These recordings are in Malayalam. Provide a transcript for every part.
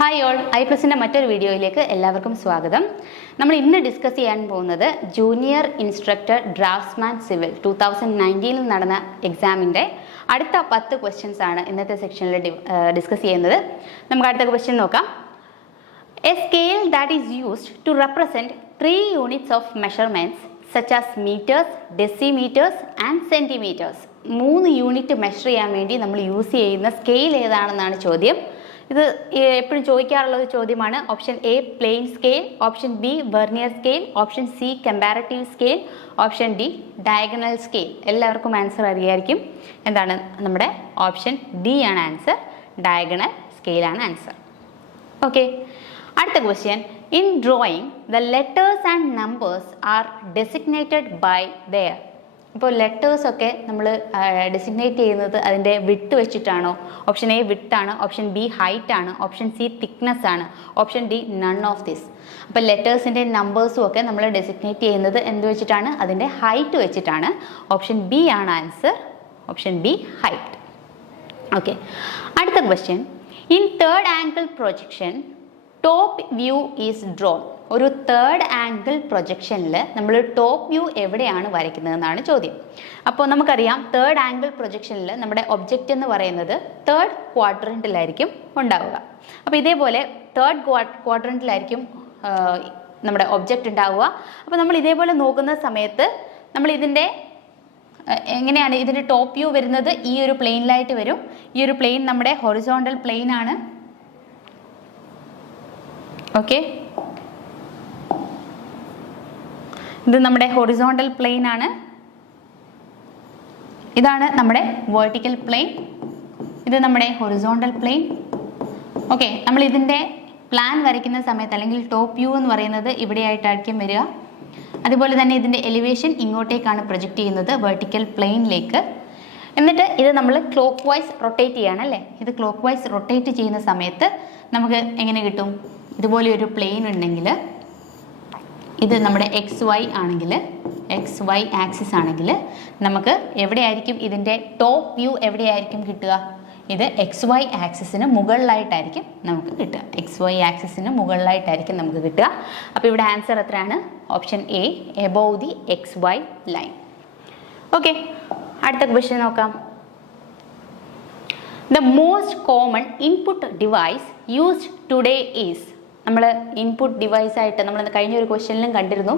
ഹായ് ഓൾ, ഐപ്ലസിൻ്റെ മറ്റൊരു വീഡിയോയിലേക്ക് എല്ലാവർക്കും സ്വാഗതം. നമ്മൾ ഇന്ന് ഡിസ്കസ് ചെയ്യാൻ പോകുന്നത് ജൂനിയർ ഇൻസ്ട്രക്ടർ ഡ്രാഫ്റ്റ്സ്മാൻ സിവിൽ 2019 നടന്ന എക്സാമിൻ്റെ അടുത്ത 10 ക്വസ്റ്റ്യൻസ് ആണ് ഇന്നത്തെ സെക്ഷനിൽ ഡിസ്കസ് ചെയ്യുന്നത്. നമുക്ക് അടുത്ത ക്വസ്റ്റ്യൻ നോക്കാം. A scale that is used to represent 3 units of measurements such as metres, decimetres and centimetres. 3 unit measure ചെയ്യാൻ വേണ്ടി നമ്മൾ യൂസ് ചെയ്യുന്ന സ്കെയിൽ ഏതാണെന്നാണ് ചോദ്യം. ഇത് എപ്പോഴും ചോദിക്കാറുള്ള ഒരു ചോദ്യമാണ്. Option a plain scale, option b vernier scale, option c comparative scale, option d diagonal scale. എല്ലാവർക്കും ആൻസർ അറിയായിരിക്കും. എന്താണ് നമ്മുടെ ഓപ്ഷൻ ഡി ആണ് ആൻസർ. ഡയഗണൽ സ്കെയിലാണ് ആൻസർ. ഓക്കെ, അടുത്ത question. In drawing the letters and numbers are designated by their. ഇപ്പോൾ ലെറ്റേഴ്സൊക്കെ നമ്മൾ ഡെസിഗ്നേറ്റ് ചെയ്യുന്നത് അതിൻ്റെ വിട്ട് വെച്ചിട്ടാണോ? ഓപ്ഷൻ എ വിട്ടാണ്, ഓപ്ഷൻ ബി ഹൈറ്റ് ആണ്, ഓപ്ഷൻ സി തിക്നെസ് ആണ്, option d none of this. അപ്പോൾ ലെറ്റേഴ്സിൻ്റെ നമ്പേഴ്സും ഒക്കെ നമ്മൾ ഡെസിഗ്നേറ്റ് ചെയ്യുന്നത് എന്ത് വെച്ചിട്ടാണ്? അതിൻ്റെ ഹൈറ്റ് വെച്ചിട്ടാണ്. ഓപ്ഷൻ ബി ആണ് answer. Option b height. Okay, അടുത്ത question. In third angle projection top view is drawn. ഒരു തേർഡ് ആംഗിൾ പ്രൊജക്ഷനിൽ നമ്മൾ ടോപ്പ് വ്യൂ എവിടെയാണ് വരയ്ക്കുന്നതെന്നാണ് ചോദ്യം. അപ്പോൾ നമുക്കറിയാം തേർഡ് ആംഗിൾ പ്രൊജക്ഷനിൽ നമ്മുടെ ഒബ്ജക്റ്റ് എന്ന് പറയുന്നത് തേർഡ് ക്വാഡ്രൻറ്റിലായിരിക്കും ഉണ്ടാവുക. അപ്പോൾ ഇതേപോലെ തേർഡ് ക്വാഡ്രൻറ്റിലായിരിക്കും നമ്മുടെ ഒബ്ജക്റ്റ് ഉണ്ടാവുക. അപ്പോൾ നമ്മൾ ഇതേപോലെ നോക്കുന്ന സമയത്ത് നമ്മൾ ഇതിൻ്റെ എങ്ങനെയാണ് ഇതിൻ്റെ ടോപ്പ് വ്യൂ വരുന്നത്? ഈ ഒരു പ്ലെയിനിലായിട്ട് വരും. ഈ ഒരു പ്ലെയിൻ നമ്മുടെ ഹൊറിസോണ്ടൽ പ്ലെയിൻ ആണ്. ഓക്കെ, ഇത് നമ്മുടെ ഹൊറിസോണ്ടൽ പ്ലെയിൻ ആണ്. ഇതാണ് നമ്മുടെ വെർട്ടിക്കൽ പ്ലെയിൻ. ഇത് നമ്മുടെ ഹൊറിസോണ്ടൽ പ്ലെയിൻ. ഓക്കെ, നമ്മൾ ഇതിൻ്റെ പ്ലാൻ വരയ്ക്കുന്ന സമയത്ത് അല്ലെങ്കിൽ ടോപ്പ് വ്യൂ എന്ന് പറയുന്നത് ഇവിടെയായിട്ടായിരിക്കും വരിക. അതുപോലെ തന്നെ ഇതിൻ്റെ എലിവേഷൻ ഇങ്ങോട്ടേക്കാണ് പ്രൊജക്റ്റ് ചെയ്യുന്നത്, വെർട്ടിക്കൽ പ്ലെയിനിലേക്ക്. എന്നിട്ട് ഇത് നമ്മൾ ക്ലോക്ക് വൈസ് റൊട്ടേറ്റ് ചെയ്യണം അല്ലേ? ഇത് ക്ലോക്ക് വൈസ് റൊട്ടേറ്റ് ചെയ്യുന്ന സമയത്ത് നമുക്ക് എങ്ങനെ കിട്ടും? ഇതുപോലെ ഒരു പ്ലെയിൻ ഉണ്ടെങ്കിൽ ഇത് നമ്മുടെ എക്സ് വൈ ആണെങ്കിൽ, എക്സ് വൈ ആക്സിസ് ആണെങ്കിൽ നമുക്ക് എവിടെയായിരിക്കും ഇതിൻ്റെ ടോപ്പ് വ്യൂ എവിടെയായിരിക്കും കിട്ടുക? ഇത് എക്സ് വൈ ആക്സിസിന് മുകളിലായിട്ടായിരിക്കും നമുക്ക് കിട്ടുക. എക്സ് വൈ ആക്സിസിന് മുകളിലായിട്ടായിരിക്കും നമുക്ക് കിട്ടുക. അപ്പോൾ ഇവിടെ ആൻസർ എത്രയാണ്? Option A, above the X Y line. Okay, അടുത്ത ക്വസ്റ്റ്യൻ നോക്കാം. The most common input device used today is. നമ്മൾ ഇൻപുട്ട് ഡിവൈസായിട്ട് നമ്മൾ കഴിഞ്ഞ ഒരു ക്വസ്റ്റ്യനിലും കണ്ടിരുന്നു.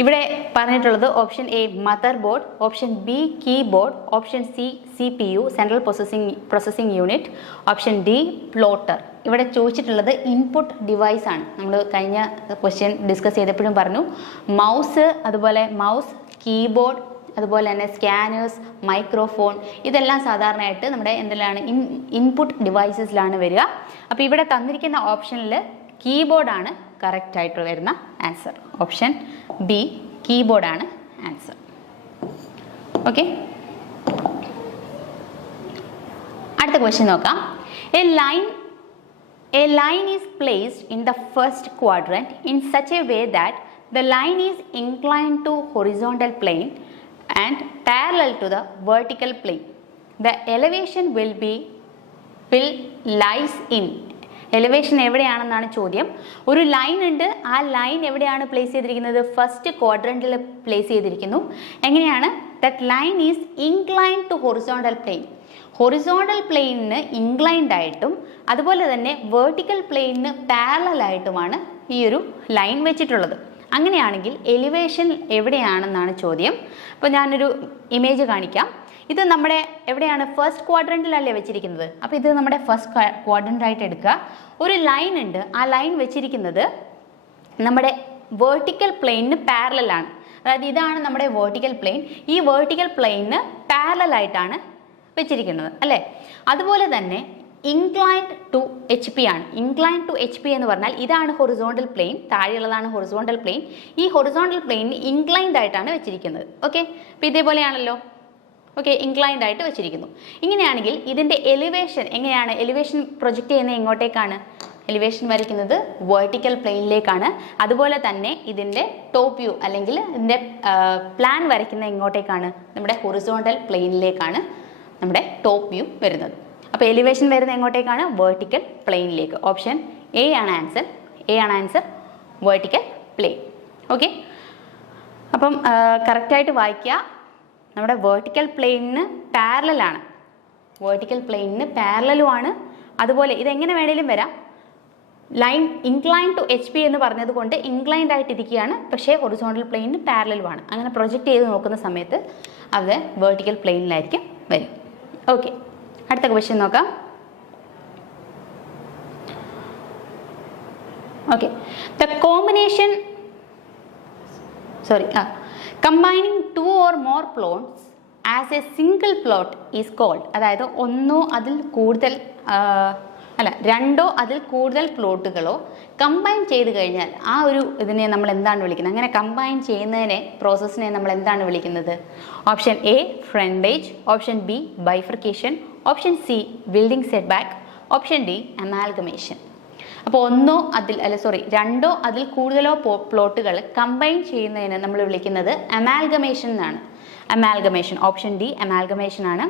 ഇവിടെ പറഞ്ഞിട്ടുള്ളത് option A motherboard, option B keyboard, option C CPU central processing unit, option D plotter. ഇവിടെ ചോദിച്ചിട്ടുള്ളത് ഇൻപുട്ട് ഡിവൈസ് ആണ്. നമ്മൾ കഴിഞ്ഞ ക്വസ്റ്റ്യൻ ഡിസ്കസ് ചെയ്തപ്പോഴും പറഞ്ഞു മൗസ്, അതുപോലെ മൗസ്, കീബോർഡ്, അതുപോലെ തന്നെ സ്കാനേഴ്സ്, മൈക്രോഫോൺ, ഇതെല്ലാം സാധാരണയായിട്ട് നമ്മുടെ എന്തെല്ലാം ഇൻപുട്ട് ഡിവൈസസിലാണ് വരിക. അപ്പോൾ ഇവിടെ തന്നിരിക്കുന്ന ഓപ്ഷനിൽ കീബോർഡാണ് കറക്റ്റായിട്ട് വരുന്ന ആൻസർ. ഓപ്ഷൻ ബി കീബോർഡാണ് ആൻസർ. ഓക്കെ, അടുത്ത ക്വസ്റ്റ്യൻ നോക്കാം. A line is placed in the first quadrant in such a way that the line is inclined to horizontal plane and parallel to the vertical plane. The elevation will lies in. Elevation എവിടെയാണെന്നാണ് ചോദ്യം. ഒരു ലൈൻ ഉണ്ട്, ആ ലൈൻ എവിടെയാണ് പ്ലേസ് ചെയ്തിരിക്കുന്നത്? ഫസ്റ്റ് ക്വാഡ്രന്റിൽ പ്ലേസ് ചെയ്തിരിക്കുന്നു. എങ്ങനെയാണ്? That line is inclined to horizontal plane. Horizontal പ്ലെയിനിന് ഇൻക്ലൈൻഡ് ആയിട്ടും അതുപോലെ തന്നെ വെർട്ടിക്കൽ പ്ലെയിനിന് പാരലൽ ആയിട്ടുമാണ് ഈ ഒരു ലൈൻ വെച്ചിട്ടുള്ളത്. അങ്ങനെയാണെങ്കിൽ എലിവേഷൻ എവിടെയാണെന്നാണ് ചോദ്യം. അപ്പോൾ ഞാനൊരു ഇമേജ് കാണിക്കാം. ഇത് നമ്മുടെ എവിടെയാണ്? ഫസ്റ്റ് ക്വാഡ്രന്റിലല്ലേ വെച്ചിരിക്കുന്നത്. അപ്പോൾ ഇത് നമ്മുടെ ഫസ്റ്റ് ക്വാഡ്രന്റ് ആയിട്ട് എടുക്കുക. ഒരു ലൈൻ ഉണ്ട്, ആ ലൈൻ വെച്ചിരിക്കുന്നത് നമ്മുടെ വെർട്ടിക്കൽ പ്ലെയിനിന് പാരലലാണ്. അതായത് ഇതാണ് നമ്മുടെ വെർട്ടിക്കൽ പ്ലെയിൻ. ഈ വെർട്ടിക്കൽ പ്ലെയിനിന് പാരലൽ ആയിട്ടാണ് വെച്ചിരിക്കുന്നത് അല്ലേ? അതുപോലെ തന്നെ ഇൻക്ലൈൻഡ് ടു HP ആണ്. ഇൻക്ലൈൻഡ് ടു HP എന്ന് പറഞ്ഞാൽ ഇതാണ് ഹൊറിസോണ്ടൽ പ്ലെയിൻ, താഴെയുള്ളതാണ് ഹൊറിസോണ്ടൽ പ്ലെയിൻ. ഈ ഹൊറിസോണ്ടൽ പ്ലെയിനിന് ഇൻക്ലൈൻഡ് ആയിട്ടാണ് വെച്ചിരിക്കുന്നത്. ഓക്കെ, അപ്പോൾ ഇതേപോലെയാണല്ലോ. ഓക്കെ, ഇൻക്ലൈൻഡ് ആയിട്ട് വെച്ചിരിക്കുന്നു. ഇങ്ങനെയാണെങ്കിൽ ഇതിൻ്റെ എലിവേഷൻ എങ്ങനെയാണ്? എലിവേഷൻ പ്രൊജക്റ്റ് ചെയ്യുന്നത് എങ്ങോട്ടേക്കാണ്? എലിവേഷൻ വരയ്ക്കുന്നത് വെർട്ടിക്കൽ പ്ലെയിനിലേക്കാണ്. അതുപോലെ തന്നെ ഇതിൻ്റെ ടോപ്പ് വ്യൂ അല്ലെങ്കിൽ ഇതിൻ്റെ പ്ലാൻ വരയ്ക്കുന്നത് എങ്ങോട്ടേക്കാണ്? നമ്മുടെ ഹൊറിസോണ്ടൽ പ്ലെയിനിലേക്കാണ് നമ്മുടെ ടോപ്പ് വ്യൂ വരുന്നത്. അപ്പോൾ എലിവേഷൻ വരുന്നത് എങ്ങോട്ടേക്കാണ്? വെർട്ടിക്കൽ പ്ലെയിനിലേക്ക്. ഓപ്ഷൻ എ ആണ് ആൻസർ വേർട്ടിക്കൽ പ്ലെയിൻ. ഓക്കെ, അപ്പം കറക്റ്റായിട്ട് വായിക്കുക. നമ്മുടെ വേർട്ടിക്കൽ പ്ലെയിനിന് പാരലലാണ്, പാരലലുമാണ്. അതുപോലെ ഇതെങ്ങനെ വേണേലും വരാം. ലൈൻ ഇൻക്ലൈൻ ടു HP എന്ന് പറഞ്ഞത് കൊണ്ട് ഇൻക്ലൈൻഡ് ആയിട്ടിരിക്കുകയാണ്, പക്ഷേ ഹൊറിസോണ്ടൽ പ്ലെയിനിന് പാരലലുമാണ്. അങ്ങനെ പ്രൊജക്റ്റ് ചെയ്ത് നോക്കുന്ന സമയത്ത് അത് വേർട്ടിക്കൽ പ്ലെയിനിലായിരിക്കും വരും. ഓക്കെ, അടുത്ത ക്വസ്റ്റ്യൻ നോക്കാം. Okay, combining 2 or more plots as a single plot is called. അതായത് രണ്ടോ അതിൽ കൂടുതൽ പ്ലോട്ടുകളോ കമ്പൈൻ ചെയ്ത് കഴിഞ്ഞാൽ ആ ഒരു ഇതിനെ നമ്മൾ എന്താണ് വിളിക്കുന്നത്? അങ്ങനെ കമ്പൈൻ ചെയ്യുന്നതിനെ പ്രോസസ്സിനെ നമ്മൾ എന്താണ് വിളിക്കുന്നത്? Option A frontage, option B bifurcation, option C building set back, option D amalgamation. അപ്പോൾ രണ്ടോ അതിൽ കൂടുതലോ പ്ലോട്ടുകൾ കമ്പൈൻ ചെയ്യുന്നതിന് നമ്മൾ വിളിക്കുന്നത് അമാൽഗമേഷൻ എന്നാണ്. ഓപ്ഷൻ ഡി അമാൽഗമേഷൻ ആണ്.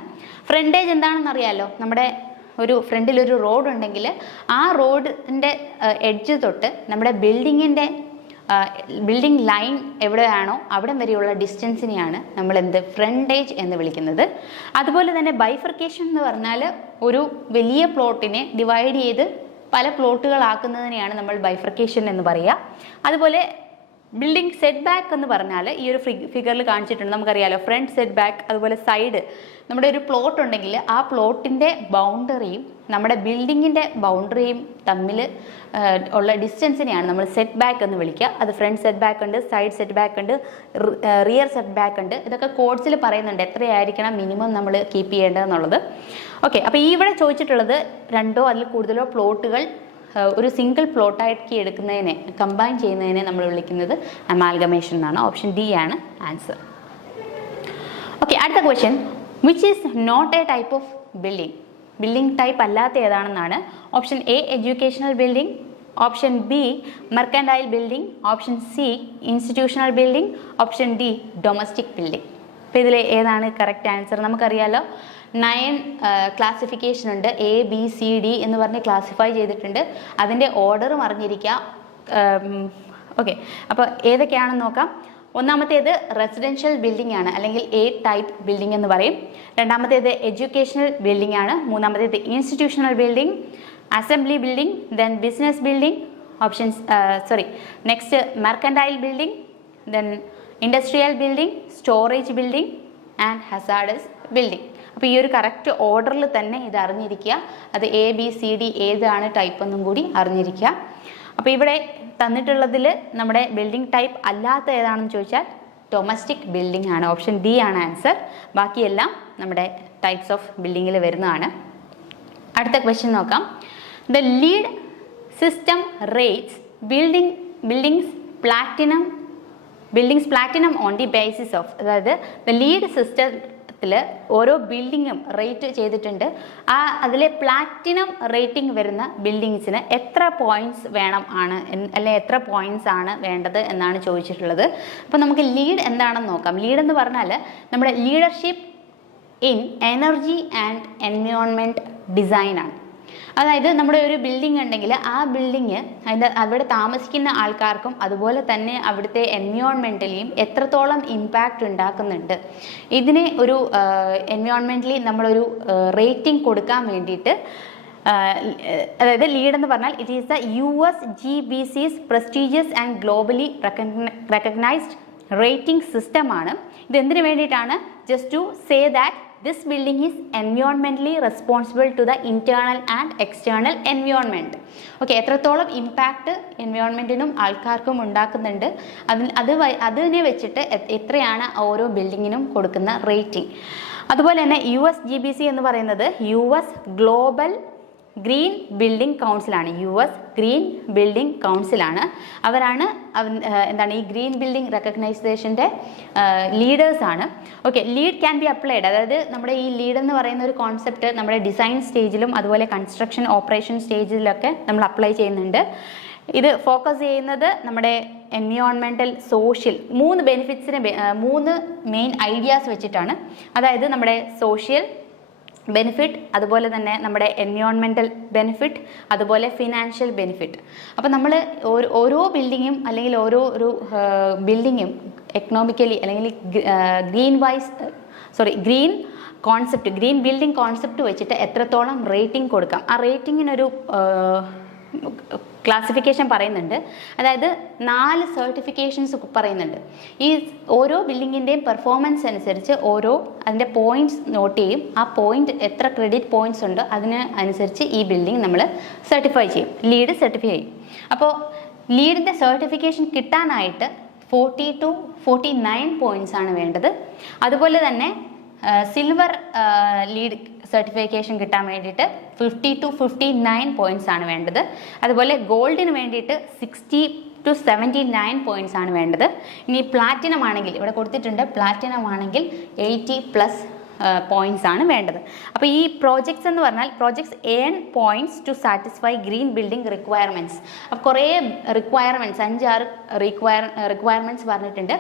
ഫ്രണ്ടേജ് എന്താണെന്ന് അറിയാലോ. നമ്മുടെ ഒരു ഫ്രണ്ടിലൊരു റോഡ് ഉണ്ടെങ്കിൽ ആ റോഡിൻ്റെ എഡ്ജ് തൊട്ട് നമ്മുടെ ബിൽഡിംഗ് ലൈൻ എവിടെയാണോ അവിടെ വരെയുള്ള ഡിസ്റ്റൻസിനെയാണ് നമ്മൾ ഫ്രണ്ടേജ് എന്ന് വിളിക്കുന്നത്. അതുപോലെ തന്നെ ബൈഫർക്കേഷൻ എന്ന് പറഞ്ഞാൽ ഒരു വലിയ പ്ലോട്ടിനെ ഡിവൈഡ് ചെയ്ത് പല പ്ലോട്ടുകളാക്കുന്നതിനെയാണ് നമ്മൾ ബൈഫർക്കേഷൻ എന്ന് പറയുക. അതുപോലെ ബിൽഡിംഗ് സെറ്റ് ബാക്ക് എന്ന് പറഞ്ഞാൽ ഈ ഒരു ഫിഗറിൽ കാണിച്ചിട്ടുണ്ട്, നമുക്കറിയാലോ. ഫ്രണ്ട് സെറ്റ് ബാക്ക്, അതുപോലെ സൈഡ്. നമ്മുടെ ഒരു പ്ലോട്ട് ഉണ്ടെങ്കിൽ ആ പ്ലോട്ടിൻ്റെ ബൗണ്ടറിയും നമ്മുടെ ബിൽഡിങ്ങിൻ്റെ ബൗണ്ടറിയും തമ്മിൽ ഉള്ള ഡിസ്റ്റൻസിനെയാണ് നമ്മൾ സെറ്റ് ബാക്ക് എന്ന് വിളിക്കുക. അത് ഫ്രണ്ട് സെറ്റ് ബാക്ക് ഉണ്ട്, സൈഡ് സെറ്റ് ബാക്ക് ഉണ്ട്, റിയർ സെറ്റ് ബാക്ക് ഉണ്ട്. ഇതൊക്കെ കോഡ്സിൽ പറയുന്നുണ്ട് എത്രയായിരിക്കണം മിനിമം നമ്മൾ കീപ്പ് ചെയ്യേണ്ടതെന്നുള്ളത്. ഓക്കെ, അപ്പോൾ ഇവിടെ ചോദിച്ചിട്ടുള്ളത് രണ്ടോ അതിൽ കൂടുതലോ പ്ലോട്ടുകൾ ഒരു സിംഗിൾ പ്ലോട്ടാക്കി എടുക്കുന്നതിനെ, കമ്പൈൻ ചെയ്യുന്നതിനെ നമ്മൾ വിളിക്കുന്നത് അമാൽഗമേഷൻ എന്നാണ്. ഓപ്ഷൻ ഡി ആണ് ആൻസർ. ഓക്കെ, അടുത്ത question. Which is not a type of building type അല്ലാത്ത ഏതാണെന്നാണ്. Option a educational building, option b mercantile building, option c institutional building, option d domestic building. അപ്പോൾ ഇതിൽ ഏതാണ് കറക്റ്റ് ആൻസർ? നമുക്കറിയാലോ 9 ക്ലാസിഫിക്കേഷൻ ഉണ്ട്. ABCD എന്ന് പറഞ്ഞ് ക്ലാസിഫൈ ചെയ്തിട്ടുണ്ട്. അതിൻ്റെ ഓർഡറും അറിഞ്ഞിരിക്കുക. ഓക്കെ, അപ്പോൾ ഏതൊക്കെയാണെന്ന് നോക്കാം. ഒന്നാമത്തേത് റെസിഡൻഷ്യൽ ബിൽഡിംഗ് ആണ്, അല്ലെങ്കിൽ A ടൈപ്പ് ബിൽഡിംഗ് എന്ന് പറയും. രണ്ടാമത്തേത് എഡ്യൂക്കേഷണൽ ബിൽഡിംഗ് ആണ്. മൂന്നാമത്തേത് institutional building, assembly building, then business building, next mercantile building, then industrial building, storage building and hazardous building. അപ്പോൾ ഈ ഒരു കറക്റ്റ് ഓർഡറിൽ തന്നെ ഇത് അറിഞ്ഞിരിക്കുക. അത് ABCD ഏതാണ് ടൈപ്പ് എന്നും കൂടി അറിഞ്ഞിരിക്കുക. അപ്പോൾ ഇവിടെ തന്നിട്ടുള്ളതിൽ നമ്മുടെ ബിൽഡിംഗ് ടൈപ്പ് അല്ലാത്ത ഏതാണെന്ന് ചോദിച്ചാൽ ഡൊമസ്റ്റിക് ബിൽഡിംഗ് ആണ്. ഓപ്ഷൻ ഡി ആണ് ആൻസർ. ബാക്കിയെല്ലാം നമ്മുടെ ടൈപ്സ് ഓഫ് ബിൽഡിങ്ങിൽ വരുന്നതാണ്. അടുത്ത ക്വസ്റ്റ്യൻ നോക്കാം. The lead system rates buildings platinum on the basis of. അതായത് ദ ലീഡ് സിസ്റ്റത്തിൽ ഓരോ ബിൽഡിങ്ങും റേറ്റ് ചെയ്തിട്ടുണ്ട്. അതിലെ പ്ലാറ്റിനം റേറ്റിംഗ് വരുന്ന ബിൽഡിങ്സിന് എത്ര പോയിന്റ്സ് അല്ലെങ്കിൽ എത്ര പോയിന്റ്സ് ആണ് വേണ്ടത് എന്നാണ് ചോദിച്ചിട്ടുള്ളത്. അപ്പോൾ നമുക്ക് ലീഡ് എന്താണെന്ന് നോക്കാം. ലീഡ് എന്ന് പറഞ്ഞാൽ നമ്മുടെ leadership in energy and environment design ആണ്. അതായത് നമ്മുടെ ഒരു ബിൽഡിംഗ് ഉണ്ടെങ്കിൽ ആ ബിൽഡിങ് അവിടെ താമസിക്കുന്ന ആൾക്കാർക്കും അതുപോലെ തന്നെ അവിടുത്തെ എൻവയോൺമെൻറ്റലിയും എത്രത്തോളം ഇമ്പാക്റ്റ് ഉണ്ടാക്കുന്നുണ്ട്, ഇതിനെ ഒരു എൻവയോൺമെൻ്റലി നമ്മളൊരു റേറ്റിംഗ് കൊടുക്കാൻ വേണ്ടിയിട്ട്, അതായത് ലീഡ് എന്ന് പറഞ്ഞാൽ it is the USGBC's prestigious and globally recognised rating സിസ്റ്റമാണ്. ഇതെന്തിനു വേണ്ടിയിട്ടാണ്? Just to say that this building is environmentally responsible to the internal and external environment. Okay, എത്രത്തോളം ഇമ്പാക്റ്റ് എൻവയോൺമെൻറ്റിനും ആൾക്കാർക്കും ഉണ്ടാക്കുന്നുണ്ട്, അതിനെ വെച്ചിട്ട് എത്രയാണ് ഓരോ ബിൽഡിങ്ങിനും കൊടുക്കുന്ന റേറ്റിംഗ്. അതുപോലെ തന്നെ USGBC എന്ന് പറയുന്നത് US ഗ്ലോബൽ ഗ്രീൻ ബിൽഡിംഗ് കൗൺസിലാണ്. US ഗ്രീൻ ബിൽഡിംഗ് കൗൺസിലാണ്. അവരാണ് ഈ ഗ്രീൻ ബിൽഡിംഗ് റെക്കഗ്നൈസേഷൻ്റെ ലീഡേഴ്സാണ്. Okay, LEED can be applied. അതായത് നമ്മുടെ ഈ ലീഡ് എന്ന് പറയുന്ന ഒരു കോൺസെപ്റ്റ് നമ്മുടെ ഡിസൈൻ സ്റ്റേജിലും അതുപോലെ കൺസ്ട്രക്ഷൻ ഓപ്പറേഷൻ സ്റ്റേജിലൊക്കെ നമ്മൾ അപ്ലൈ ചെയ്യുന്നുണ്ട്. ഇത് ഫോക്കസ് ചെയ്യുന്നത് നമ്മുടെ എൻവയോൺമെൻറ്റൽ, സോഷ്യൽ 3 ബെനിഫിറ്റ്സിന് 3 മെയിൻ ഐഡിയാസ് വെച്ചിട്ടാണ്. അതായത് നമ്മുടെ സോഷ്യൽ, ബെനിഫിറ്റ്, അതുപോലെ തന്നെ നമ്മുടെ എൻവയോൺമെൻറ്റൽ ബെനിഫിറ്റ്, അതുപോലെ ഫിനാൻഷ്യൽ ബെനിഫിറ്റ്. അപ്പോൾ നമ്മൾ ഓരോ ബിൽഡിങ്ങും അല്ലെങ്കിൽ ഓരോ ഒരു ബിൽഡിങ്ങും എക്കണോമിക്കലി അല്ലെങ്കിൽ green concept, green building concept വെച്ചിട്ട് എത്രത്തോളം റേറ്റിംഗ് കൊടുക്കാം, ആ റേറ്റിങ്ങിനൊരു ക്ലാസിഫിക്കേഷൻ പറയുന്നുണ്ട്. അതായത് 4 സർട്ടിഫിക്കേഷൻസ് പറയുന്നുണ്ട്. ഈ ഓരോ ബിൽഡിങ്ങിൻ്റെയും പെർഫോമൻസ് അനുസരിച്ച് അതിൻ്റെ പോയിന്റ്സ് നോട്ട് ചെയ്യും. ആ പോയിന്റ് എത്ര ക്രെഡിറ്റ് പോയിന്റ്സ് ഉണ്ട് അതിന് അനുസരിച്ച് ഈ ബിൽഡിംഗ് നമ്മൾ സർട്ടിഫൈ ചെയ്യും, ലീഡ് സർട്ടിഫൈ ചെയ്യും. അപ്പോൾ ലീഡിൻ്റെ സർട്ടിഫിക്കേഷൻ കിട്ടാനായിട്ട് 40 to 49 പോയിന്റ്സ് ആണ് വേണ്ടത്. അതുപോലെ തന്നെ സിൽവർ ലീഡ് സർട്ടിഫിക്കേഷൻ കിട്ടാൻ വേണ്ടിയിട്ട് 50 to 59 പോയിന്റ്സ് ആണ് വേണ്ടത്. അതുപോലെ ഗോൾഡിന് വേണ്ടിയിട്ട് 60 to 79 പോയിന്റ്സ് ആണ് വേണ്ടത്. ഇനി പ്ലാറ്റിനം ആണെങ്കിൽ ഇവിടെ കൊടുത്തിട്ടുണ്ട്, പ്ലാറ്റിനം ആണെങ്കിൽ 80+ പോയിന്റ്സ് ആണ് വേണ്ടത്. അപ്പോൾ ഈ പ്രോജക്ട്സ് എന്ന് പറഞ്ഞാൽ projects earn points to satisfy green building requirements. അപ്പോൾ കുറേ റിക്വയർമെൻറ്റ്സ് 5-6 റിക്വയർമെൻറ്റ്സ് പറഞ്ഞിട്ടുണ്ട്.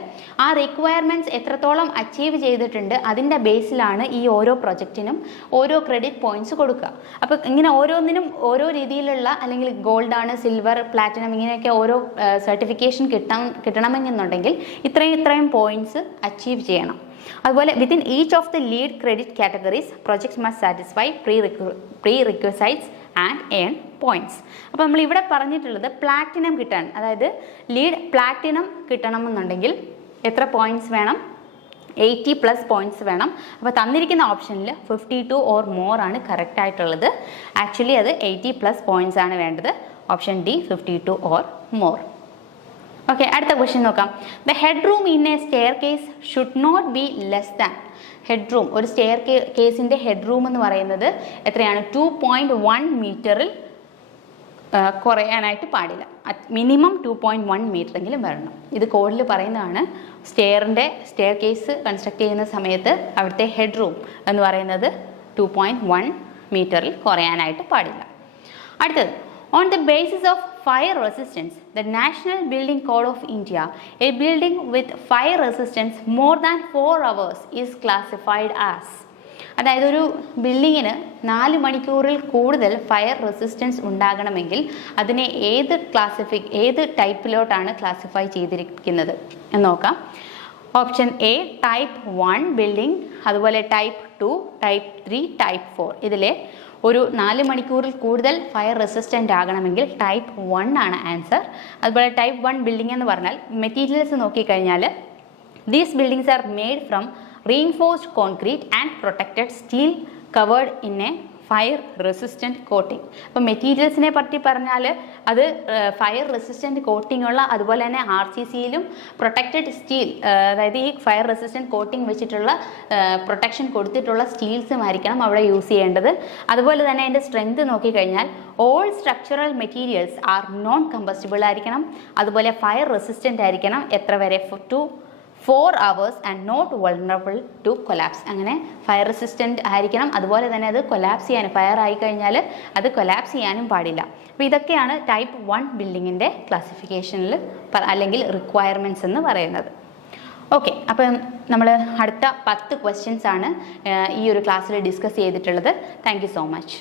ആ റിക്വയർമെൻറ്റ്സ് എത്രത്തോളം അച്ചീവ് ചെയ്തിട്ടുണ്ട് അതിൻ്റെ ബേസിലാണ് ഈ ഓരോ പ്രൊജക്റ്റിനും ഓരോ ക്രെഡിറ്റ് പോയിന്റ്സ് കൊടുക്കുക. അപ്പോൾ ഇങ്ങനെ ഓരോന്നിനും ഓരോ രീതിയിലുള്ള അല്ലെങ്കിൽ ഗോൾഡാണ്, സിൽവർ, പ്ലാറ്റിനം ഇങ്ങനെയൊക്കെ ഓരോ സർട്ടിഫിക്കേഷൻ കിട്ടണമെന്നുണ്ടെങ്കിൽ ഇത്രയും പോയിന്റ്സ് അച്ചീവ് ചെയ്യണം. അതുപോലെ within each of the lead credit categories projects must satisfy pre requisites and earn points. അപ്പോൾ നമ്മൾ ഇവിടെ പറഞ്ഞിട്ടുള്ളത് പ്ലാറ്റിനം കിട്ടാൻ, അതായത് ലീഡ് പ്ലാറ്റിനം കിട്ടണമെന്നുണ്ടെങ്കിൽ എത്ര പോയിന്റ്സ് വേണം? 80+ പോയിന്റ്സ് വേണം. അപ്പോൾ തന്നിരിക്കുന്ന ഓപ്ഷനിൽ 52 ഓർ മോർ ആണ് കറക്റ്റ് ആയിട്ടുള്ളത്. ആക്ച്വലി അത് 80+ പോയിന്റ്സ് ആണ് വേണ്ടത്. Option D 52 or more. Okay, അടുത്ത ക്വസ്റ്റ്യൻ നോക്കാം. The headroom in a staircase should not be less than. Headroom, ഒരു സ്റ്റെയർ കേസിൻ്റെ ഹെഡ് റൂം എന്ന് പറയുന്നത് എത്രയാണ്? 2.1 മീറ്ററിൽ കുറയാനായിട്ട് പാടില്ല. മിനിമം 2.1 മീറ്ററെങ്കിലും വരണം. ഇത് കോഡിൽ പറയുന്നതാണ്. സ്റ്റെയർ കേസ് കൺസ്ട്രക്ട് ചെയ്യുന്ന സമയത്ത് അവിടുത്തെ ഹെഡ് റൂം എന്ന് പറയുന്നത് 2.1 മീറ്ററിൽ കുറയാനായിട്ട് പാടില്ല. അടുത്തത്, on the basis of fire resistance, the National Building Code of India, a building with fire resistance more than 4 hours is classified as. അതായത് ഒരു ബിൽഡിങ്ങിന് 4 മണിക്കൂറിൽ കൂടുതൽ ഫയർ റെസിസ്റ്റൻസ് ഉണ്ടാകണമെങ്കിൽ അതിനെ ഏത് ടൈപ്പിലോട്ടാണ് ക്ലാസിഫൈ ചെയ്തിരിക്കുന്നത് എന്ന് നോക്കാം. ഓപ്ഷൻ എ ടൈപ്പ് 1 ബിൽഡിംഗ്, അതുപോലെ ടൈപ്പ് 2, ടൈപ്പ് 3, ടൈപ്പ് 4. ഇതിലെ ഒരു 4 മണിക്കൂറിൽ കൂടുതൽ ഫയർ റെസിസ്റ്റൻ്റ് ആകണമെങ്കിൽ ടൈപ്പ് 1 ആണ് ആൻസർ. അതുപോലെ ടൈപ്പ് 1 ബിൽഡിംഗ് എന്ന് പറഞ്ഞാൽ മെറ്റീരിയൽസ് നോക്കിക്കഴിഞ്ഞാൽ these buildings are made from reinforced concrete and protected steel covered in A fire resistant coating. അപ്പോൾ മെറ്റീരിയൽസിനെ പറ്റി പറഞ്ഞാൽ അത് ഫയർ റെസിസ്റ്റൻറ്റ് കോട്ടിംഗ് ഉള്ള, അതുപോലെ തന്നെ RCCയിലും പ്രൊട്ടക്റ്റഡ് സ്റ്റീൽ, അതായത് ഈ ഫയർ റെസിസ്റ്റൻറ്റ് കോട്ടിംഗ് വെച്ചിട്ടുള്ള പ്രൊട്ടക്ഷൻ കൊടുത്തിട്ടുള്ള സ്റ്റീൽസും ആയിരിക്കണം അവിടെ യൂസ് ചെയ്യേണ്ടത്. അതുപോലെ തന്നെ അതിൻ്റെ സ്ട്രെങ്ത് നോക്കിക്കഴിഞ്ഞാൽ all structural materials are non combustible ആയിരിക്കണം. അതുപോലെ ഫയർ റെസിസ്റ്റൻ്റ് ആയിരിക്കണം. എത്ര വരെ? 4 hours and not vulnerable to collapse. അങ്ങനെ ഫയർ റെസിസ്റ്റൻ്റ് ആയിരിക്കണം. അതുപോലെ തന്നെ അത് കൊലാപ്സ് ചെയ്യാനും, ഫയർ ആയിക്കഴിഞ്ഞാൽ അത് കൊലാപ്സ് ചെയ്യാനും പാടില്ല. അപ്പോൾ ഇതൊക്കെയാണ് ടൈപ്പ് 1 ബിൽഡിങ്ങിൻ്റെ ക്ലാസിഫിക്കേഷനിൽ അല്ലെങ്കിൽ റിക്വയർമെൻറ്റ്സ് എന്ന് പറയുന്നത്. ഓക്കെ, അപ്പം നമ്മൾ അടുത്ത 10 ക്വസ്റ്റ്യൻസ് ആണ് ഈ ഒരു ക്ലാസ്സിൽ ഡിസ്കസ് ചെയ്തിട്ടുള്ളത്. Thank you so much.